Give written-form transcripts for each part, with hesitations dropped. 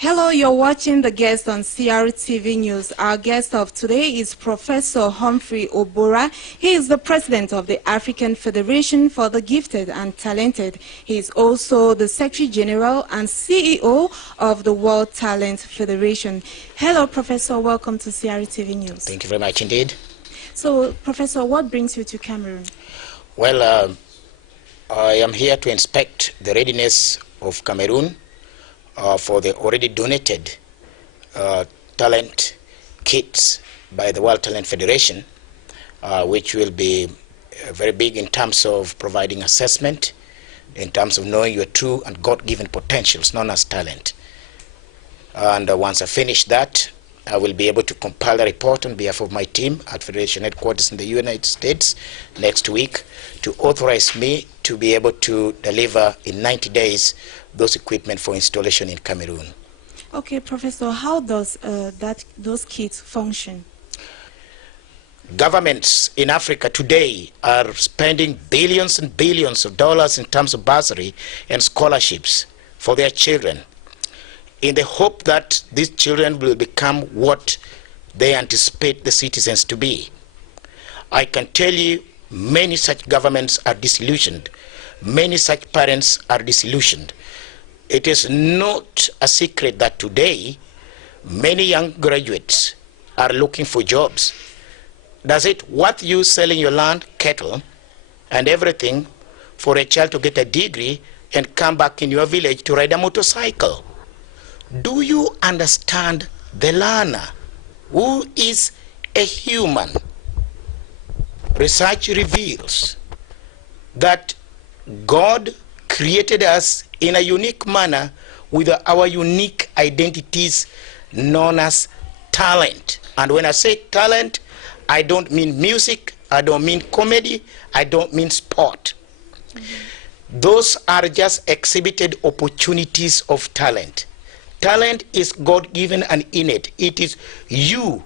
Hello, you're watching The Guest on CRTV News. Our guest of today is Professor Humphrey Oborah. He is the president of the African Federation for the Gifted and Talented. He is also the Secretary General and CEO of the World Talent Federation. Hello, Professor. Welcome to CRTV News. Thank you very much indeed. So, Professor, what brings you to Cameroon? Well, I am here to inspect the readiness of Cameroon for the already donated talent kits by the World Talent Federation, which will be very big in terms of providing assessment, in terms of knowing your true and God-given potentials, known as talent. And once I finish that, I will be able to compile a report on behalf of my team at Federation headquarters in the United States next week to authorize me to be able to deliver in 90 days those equipment for installation in Cameroon. Okay, Professor, how does those kits function? Governments in Africa today are spending billions and billions of dollars in terms of bursary and scholarships for their children, in the hope that these children will become what they anticipate the citizens to be. I can tell you many such governments are disillusioned. Many such parents are disillusioned. It is not a secret that today many young graduates are looking for jobs. Does it worth you selling your land, cattle, and everything for a child to get a degree and come back in your village to ride a motorcycle? Do you understand the learner, who is a human? Research reveals that God created us in a unique manner with our unique identities known as talent. And when I say talent, I don't mean music, I don't mean comedy, I don't mean sport. Those are just exhibited opportunities of talent. Talent is God-given and innate. It is you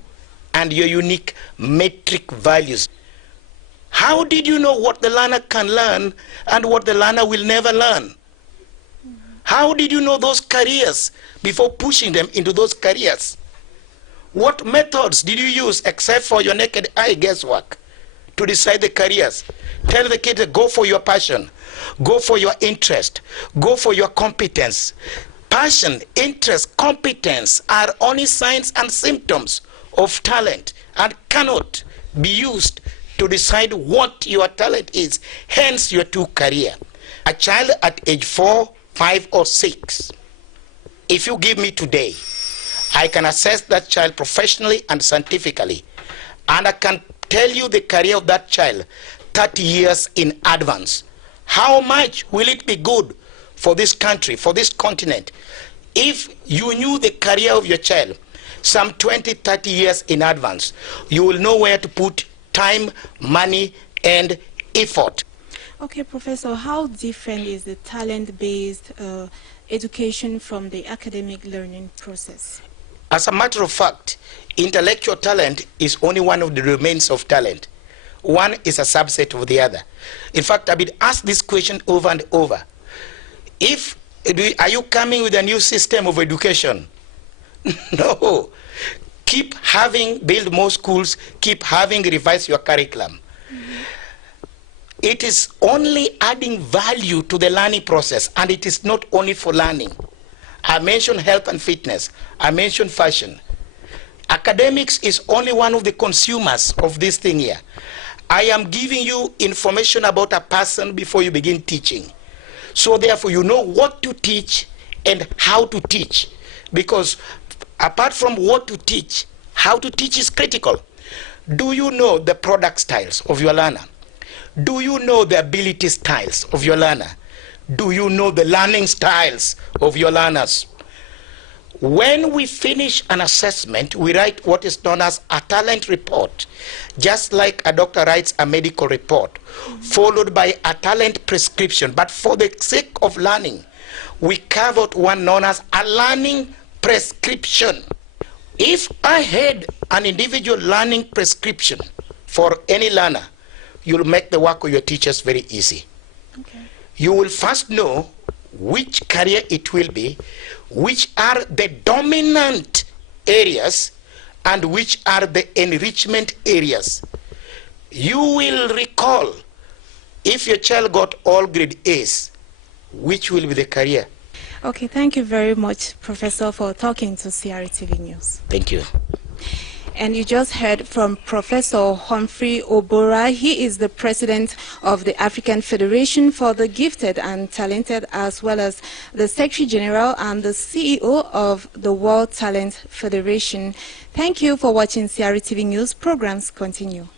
and your unique metric values. How did you know what the learner can learn and what the learner will never learn? How did you know those careers before pushing them into those careers? What methods did you use except for your naked eye guesswork to decide the careers? Tell the kid to go for your passion, go for your interest, go for your competence. Passion, interest, competence are only signs and symptoms of talent and cannot be used to decide what your talent is, hence your true career. A child at age 4, 5, or 6, if you give me today, I can assess that child professionally and scientifically, and I can tell you the career of that child 30 years in advance. How much will it be good for this country, for this continent, if you knew the career of your child some 20, 30 years in advance? You will know where to put time, money, and effort. Okay, Professor, how different is the talent-based education from the academic learning process? As a matter of fact, intellectual talent is only one of the remains of talent. One is a subset of the other. In fact, I've been asked this question over and over. Are you coming with a new system of education? No. Keep build more schools, keep revise your curriculum. It is only adding value to the learning process, and it is not only for learning. I mentioned health and fitness. I mentioned fashion. Academics is only one of the consumers of this thing here. I am giving you information about a person before you begin teaching. So therefore you know what to teach and how to teach. Because apart from what to teach, how to teach is critical. Do you know the product styles of your learner? Do you know the ability styles of your learner? Do you know the learning styles of your learners? When we finish an assessment, we write what is known as a talent report, just like a doctor writes a medical report, followed by a talent prescription. But for the sake of learning, we carve out one known as a learning prescription. If I had an individual learning prescription for any learner, you'll make the work of your teachers very easy. Okay. You will first know which career it will be, which are the dominant areas, and which are the enrichment areas. You will recall, if your child got all grade A's, which will be the career? Okay, thank you very much, Professor, for talking to CRTV News. Thank you. And you just heard from Professor Humphrey Oborah. He is the president of the African Federation for the Gifted and Talented, as well as the Secretary General and the CEO of the World Talent Federation. Thank you for watching CRTV News. Programs continue.